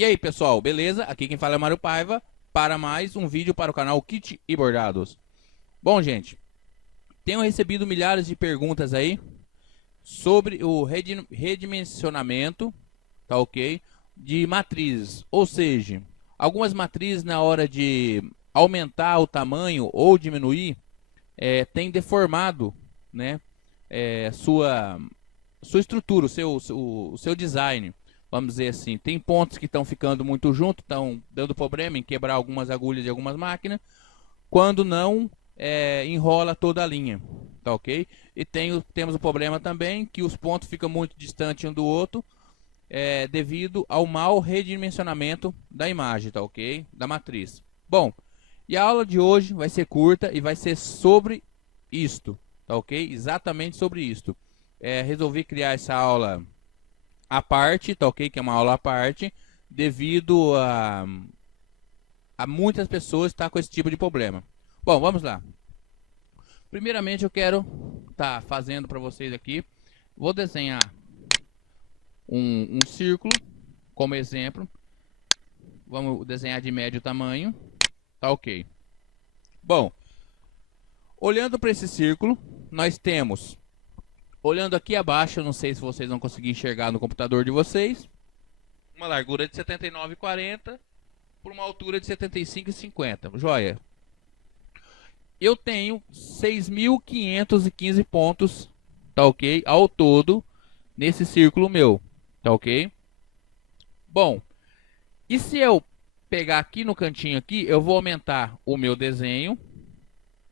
E aí pessoal, beleza? Aqui quem fala é Mário Paiva para mais um vídeo para o canal Kit e Bordados. Bom gente, tenho recebido milhares de perguntas aí sobre o redimensionamento, tá ok? De matrizes, ou seja, algumas matrizes na hora de aumentar o tamanho ou diminuir, tem deformado, né, sua estrutura, o seu design. Vamos dizer assim, tem pontos que estão ficando muito juntos, estão dando problema em quebrar algumas agulhas de algumas máquinas, quando não enrola toda a linha, tá ok? E temos o problema também que os pontos ficam muito distantes um do outro, devido ao mau redimensionamento da imagem, tá ok? Da matriz. Bom, e a aula de hoje vai ser curta e vai ser sobre isto, tá ok? Exatamente sobre isto. Resolvi criar essa aula à parte, tá ok? Que é uma aula à parte, devido a muitas pessoas estar com esse tipo de problema. Bom, vamos lá. Primeiramente eu quero estar fazendo para vocês aqui, vou desenhar um círculo como exemplo. Vamos desenhar de médio tamanho, tá ok. Bom, olhando para esse círculo, nós temos, olhando aqui abaixo, eu não sei se vocês vão conseguir enxergar no computador de vocês, uma largura de 79,40 por uma altura de 75,50. Joia. Eu tenho 6.515 pontos, tá ok? Ao todo, nesse círculo meu, tá ok? Bom, e se eu pegar aqui no cantinho aqui, eu vou aumentar o meu desenho,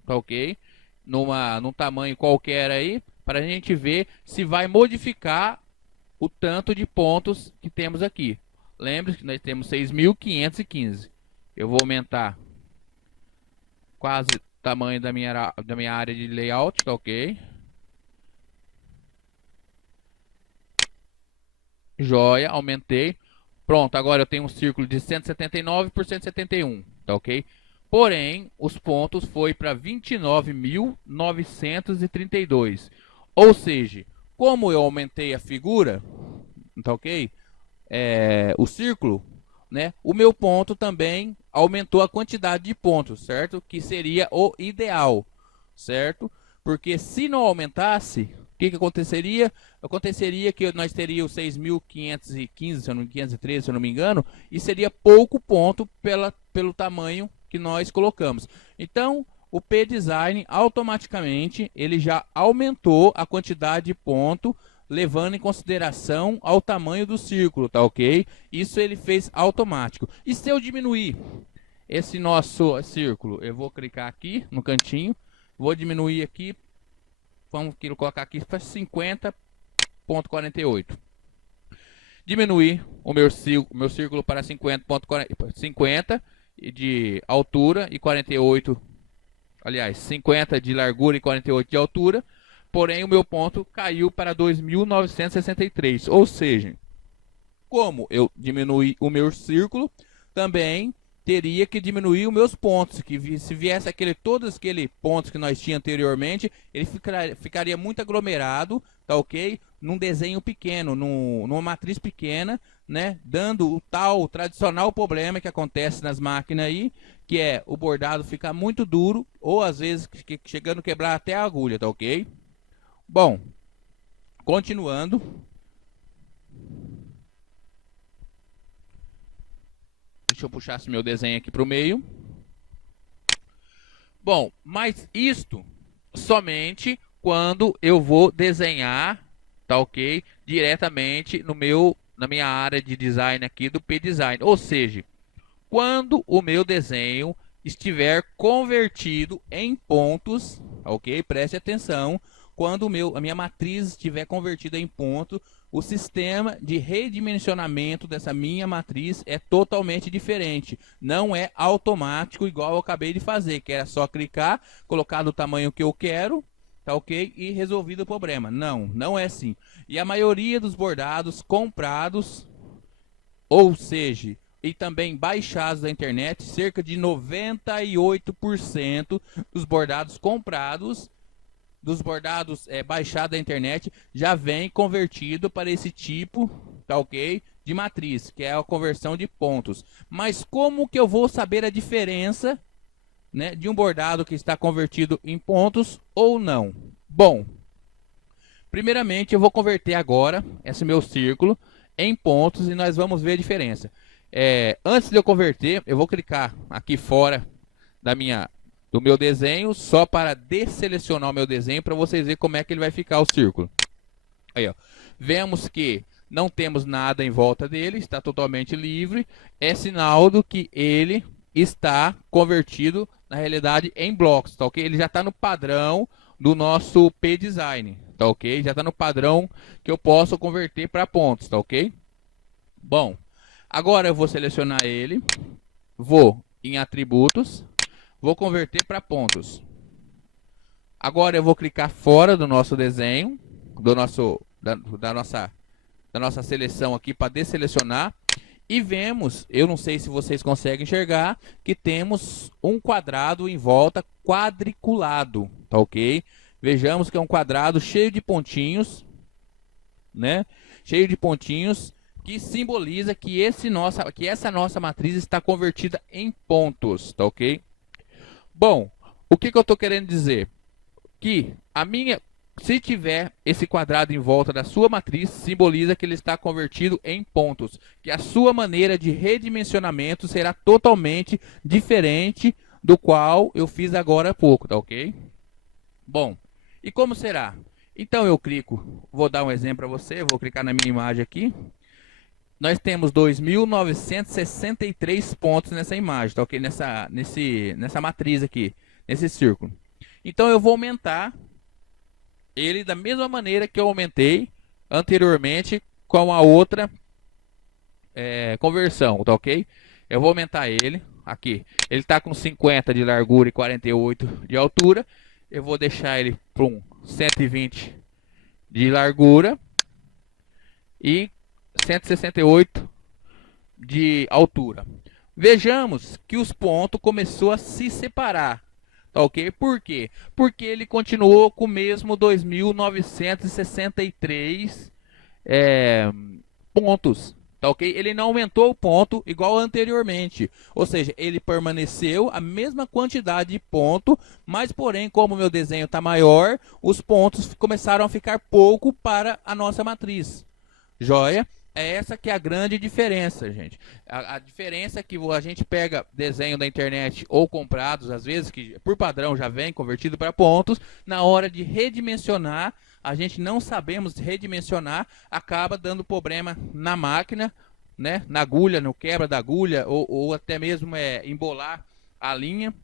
tá ok? Num tamanho qualquer aí, para a gente ver se vai modificar o tanto de pontos que temos aqui. Lembre-se que nós temos 6.515. Eu vou aumentar quase o tamanho da minha área de layout, tá ok? Joia, aumentei. Pronto, agora eu tenho um círculo de 179 por 171, tá ok? Porém, os pontos foi para 29.932. Ou seja, como eu aumentei a figura, tá ok? O círculo, né? O meu ponto também aumentou a quantidade de pontos, certo? Que seria o ideal, certo? Porque se não aumentasse, o que aconteceria? Aconteceria que nós teríamos 6.515, 513, se eu não me engano, e seria pouco ponto pelo tamanho que nós colocamos. Então, o P-Design automaticamente ele já aumentou a quantidade de ponto, levando em consideração ao tamanho do círculo, tá ok? Isso ele fez automático. E se eu diminuir esse nosso círculo, eu vou clicar aqui no cantinho, vou diminuir aqui, vamos colocar aqui para 50,48. Diminuir o meu círculo para 50,50 de altura e 48, aliás, 50 de largura e 48 de altura. Porém, o meu ponto caiu para 2.963. Ou seja, como eu diminuí o meu círculo, também teria que diminuir os meus pontos. Que se viesse todos aqueles pontos que nós tínhamos anteriormente, ele ficaria muito aglomerado, tá ok? Num desenho pequeno, numa matriz pequena, né? Dando o tal tradicional problema que acontece nas máquinas aí, que é o bordado ficar muito duro, ou às vezes chegando a quebrar até a agulha, tá ok? Bom, continuando. Deixa eu puxar esse meu desenho aqui para o meio. Bom, mas isto somente quando eu vou desenhar, tá ok? Diretamente na minha área de design aqui do P-Design. Ou seja, quando o meu desenho estiver convertido em pontos, ok? Preste atenção. Quando a minha matriz estiver convertida em ponto, o sistema de redimensionamento dessa minha matriz é totalmente diferente. Não é automático igual eu acabei de fazer, que era só clicar, colocar do tamanho que eu quero, tá ok? E resolvido o problema. Não, não é assim. E a maioria dos bordados comprados, ou seja, e também baixados da internet, cerca de 98% dos bordados comprados, dos bordados baixados da internet, já vem convertido para esse tipo, tá ok? de matriz, que é a conversão de pontos. Mas como que eu vou saber a diferença, né, de um bordado que está convertido em pontos ou não? Bom, primeiramente eu vou converter agora esse meu círculo em pontos e nós vamos ver a diferença. Antes de eu converter, eu vou clicar aqui fora do meu desenho, só para desselecionar o meu desenho, para vocês verem como é que ele vai ficar o círculo. Aí, ó. Vemos que não temos nada em volta dele, está totalmente livre. É sinal do que ele está convertido, na realidade, em blocos, tá ok? Ele já está no padrão do nosso P-Design, tá ok? Já está no padrão que eu posso converter para pontos, tá ok? Bom, agora eu vou selecionar ele, vou em atributos, vou converter para pontos. Agora eu vou clicar fora do nosso desenho, da nossa seleção aqui para desselecionar. E vemos, eu não sei se vocês conseguem enxergar, que temos um quadrado em volta quadriculado, tá ok? Vejamos que é um quadrado cheio de pontinhos, né? Cheio de pontinhos, que simboliza que essa nossa matriz está convertida em pontos, tá ok? Bom, o que eu estou querendo dizer? Que se tiver esse quadrado em volta da sua matriz, simboliza que ele está convertido em pontos. Que a sua maneira de redimensionamento será totalmente diferente do qual eu fiz agora há pouco, tá ok? Bom, e como será? Então eu clico, vou dar um exemplo para você, vou clicar na minha imagem aqui. Nós temos 2.963 pontos nessa imagem, tá ok? Nessa matriz aqui, nesse círculo. Então eu vou aumentar ele da mesma maneira que eu aumentei anteriormente com a outra conversão, tá ok? Eu vou aumentar ele aqui. Ele está com 50 de largura e 48 de altura. Eu vou deixar ele para um 120 de largura e 168 de altura. Vejamos que os pontos começou a se separar. Tá ok? Por quê? Porque ele continuou com o mesmo 2.963 pontos. Tá ok? Ele não aumentou o ponto igual anteriormente. Ou seja, ele permaneceu a mesma quantidade de ponto, mas porém, como o meu desenho está maior, os pontos começaram a ficar pouco para a nossa matriz. Joia? É essa que é a grande diferença, gente. A diferença é que a gente pega desenho da internet ou comprados, às vezes, que por padrão já vem convertido para pontos, na hora de redimensionar, a gente não sabemos redimensionar, acaba dando problema na máquina, né? Na agulha, no quebra da agulha, ou até mesmo embolar a linha,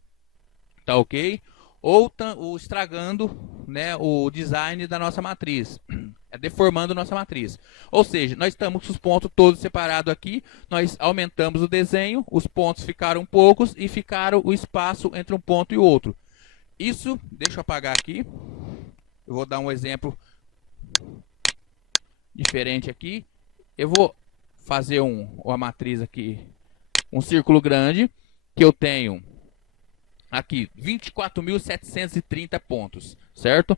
tá ok? Ou estragando, né, o design da nossa matriz, deformando nossa matriz. Ou seja, nós estamos com os pontos todos separados aqui, nós aumentamos o desenho, os pontos ficaram poucos e ficaram o espaço entre um ponto e outro. Isso, deixa eu apagar aqui, eu vou dar um exemplo diferente aqui. Eu vou fazer uma matriz aqui, um círculo grande, que eu tenho aqui 24.730 pontos, certo?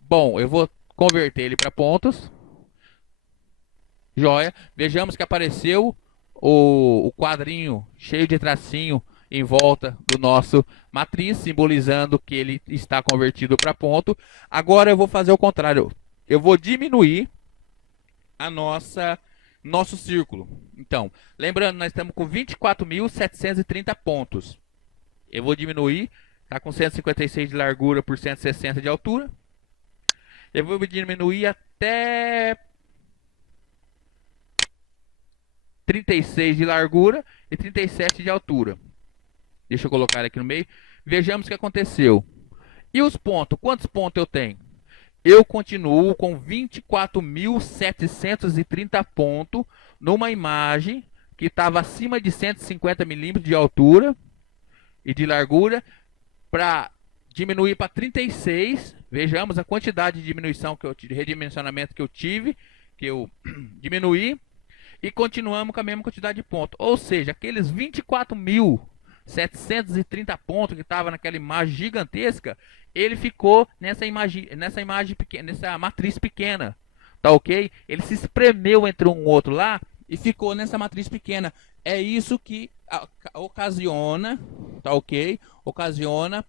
Bom, eu vou converter ele para pontos. Joia. Vejamos que apareceu o quadrinho cheio de tracinho em volta do nosso matriz, simbolizando que ele está convertido para ponto. Agora eu vou fazer o contrário. Eu vou diminuir nosso círculo. Então, lembrando, nós estamos com 24.730 pontos. Eu vou diminuir, está com 156 de largura por 160 de altura. Eu vou diminuir até 36 de largura e 37 de altura. Deixa eu colocar aqui no meio. Vejamos o que aconteceu. E os pontos? Quantos pontos eu tenho? Eu continuo com 24.730 pontos numa imagem que estava acima de 150 milímetros de altura e de largura, para diminuir para 36. Vejamos a quantidade de diminuição de redimensionamento que eu tive, que eu diminuí, e continuamos com a mesma quantidade de pontos. Ou seja, aqueles 24.730 pontos que estava naquela imagem gigantesca, ele ficou nessa imagem pequena, nessa matriz pequena, tá ok? Ele se espremeu entre um e outro lá e ficou nessa matriz pequena. É isso que ocasiona, tá ok? Ocasiona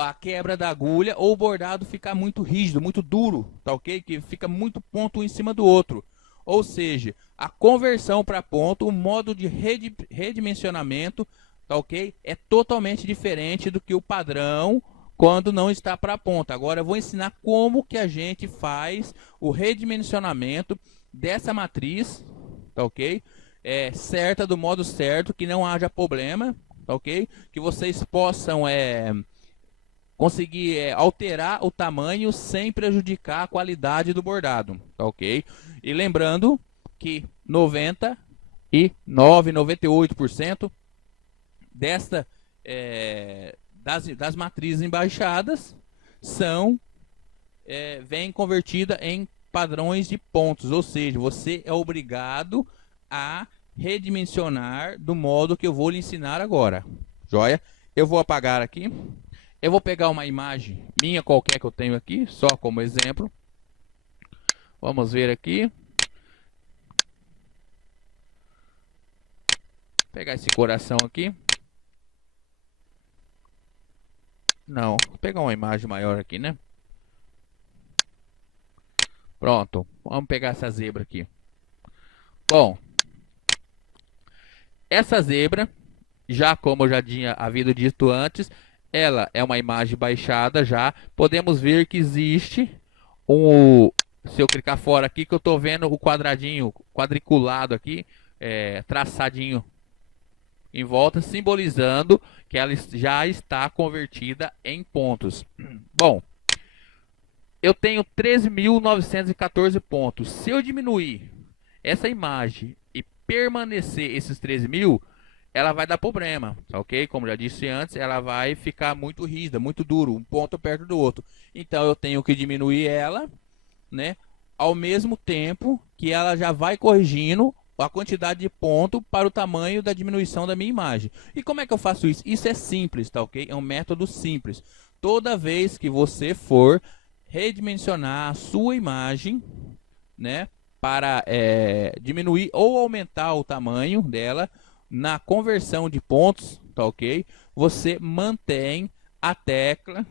a quebra da agulha ou o bordado ficar muito rígido, muito duro, tá ok? Que fica muito ponto um em cima do outro. Ou seja, a conversão para ponto, o modo de redimensionamento, tá ok? É totalmente diferente do que o padrão quando não está para ponta. Agora eu vou ensinar como que a gente faz o redimensionamento dessa matriz, tá ok? Certa, do modo certo, que não haja problema, tá ok? Que vocês possam conseguir alterar o tamanho sem prejudicar a qualidade do bordado, tá ok? E lembrando que 98% das matrizes embaixadas vem convertida em padrões de pontos, ou seja, você é obrigado a redimensionar do modo que eu vou lhe ensinar agora. Joia? Eu vou apagar aqui. Eu vou pegar uma imagem minha qualquer que eu tenho aqui, só como exemplo. Vamos ver aqui. Vou pegar esse coração aqui. Não, vou pegar uma imagem maior aqui, né? Pronto, vamos pegar essa zebra aqui. Bom, essa zebra, já como eu já tinha havido dito antes, ela é uma imagem baixada já. Podemos ver que existe se eu clicar fora aqui, que eu estou vendo o quadradinho quadriculado aqui, traçadinho em volta, simbolizando que ela já está convertida em pontos. Bom, eu tenho 13.914 pontos. Se eu diminuir essa imagem e permanecer esses 13.000, ela vai dar problema, ok? Como já disse antes, ela vai ficar muito rígida, muito duro, um ponto perto do outro. Então eu tenho que diminuir ela, né? Ao mesmo tempo que ela já vai corrigindo a quantidade de ponto para o tamanho da diminuição da minha imagem. E como é que eu faço isso? Isso é simples, tá ok? É um método simples. Toda vez que você for redimensionar a sua imagem, né, para diminuir ou aumentar o tamanho dela, na conversão de pontos, tá ok? Você mantém a tecla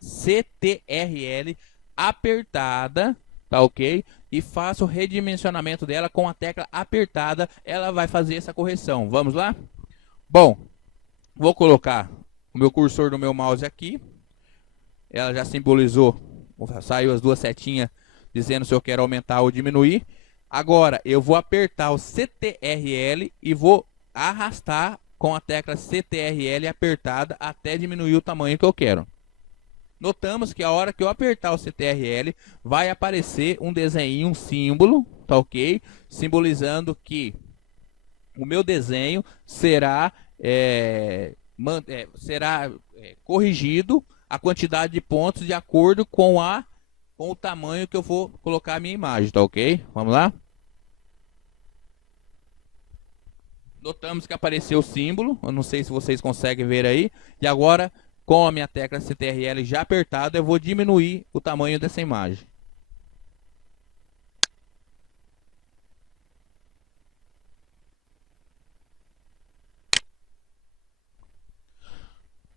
CTRL apertada, tá ok? E faça o redimensionamento dela com a tecla apertada, ela vai fazer essa correção. Vamos lá? Bom, vou colocar o meu cursor do meu mouse aqui. Ela já simbolizou, saiu as duas setinhas dizendo se eu quero aumentar ou diminuir. Agora eu vou apertar o CTRL e vou arrastar com a tecla CTRL apertada até diminuir o tamanho que eu quero. Notamos que a hora que eu apertar o CTRL, vai aparecer um desenho, um símbolo, tá ok? Simbolizando que o meu desenho será corrigido a quantidade de pontos de acordo com o tamanho que eu vou colocar a minha imagem, tá ok? Vamos lá? Notamos que apareceu o símbolo, eu não sei se vocês conseguem ver aí. E agora, com a minha tecla CTRL já apertada, eu vou diminuir o tamanho dessa imagem.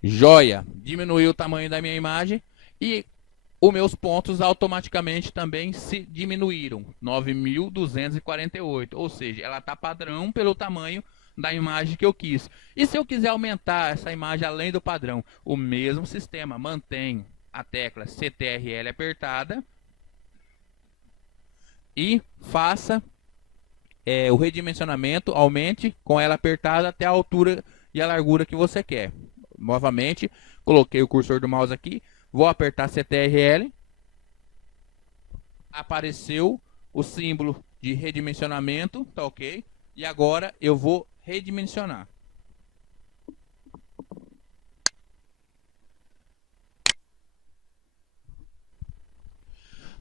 Joia! Diminuiu o tamanho da minha imagem e os meus pontos automaticamente também se diminuíram, 9.248, ou seja, ela está padrão pelo tamanho da imagem que eu quis. E se eu quiser aumentar essa imagem além do padrão, o mesmo sistema, mantém a tecla CTRL apertada e faça o redimensionamento, aumente com ela apertada até a altura e a largura que você quer. Novamente, coloquei o cursor do mouse aqui, vou apertar CTRL, apareceu o símbolo de redimensionamento, tá ok? E agora eu vou redimensionar.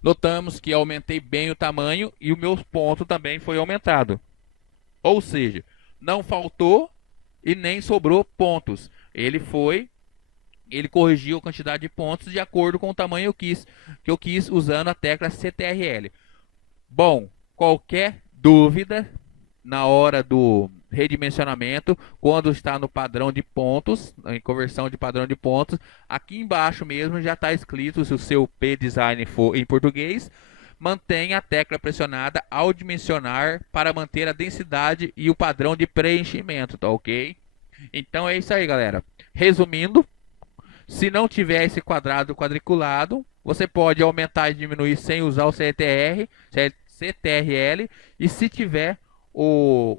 Notamos que aumentei bem o tamanho e o meu ponto também foi aumentado. Ou seja, não faltou e nem sobrou pontos. Ele corrigiu a quantidade de pontos de acordo com o tamanho que eu quis usando a tecla CTRL. Bom, qualquer dúvida, na hora do redimensionamento, quando está no padrão de pontos, em conversão de padrão de pontos, aqui embaixo mesmo já está escrito, se o seu P-Design for em português, mantenha a tecla pressionada ao dimensionar para manter a densidade e o padrão de preenchimento, tá ok? Então é isso aí, galera. Resumindo, se não tiver esse quadrado quadriculado, você pode aumentar e diminuir sem usar o CTRL. E se tiver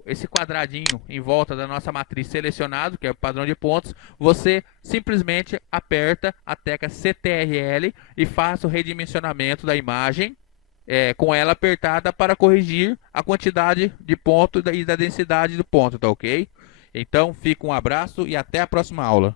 esse quadradinho em volta da nossa matriz selecionado, que é o padrão de pontos, você simplesmente aperta a tecla CTRL e faça o redimensionamento da imagem com ela apertada para corrigir a quantidade de ponto e da densidade do ponto, tá ok? Então, fica um abraço e até a próxima aula.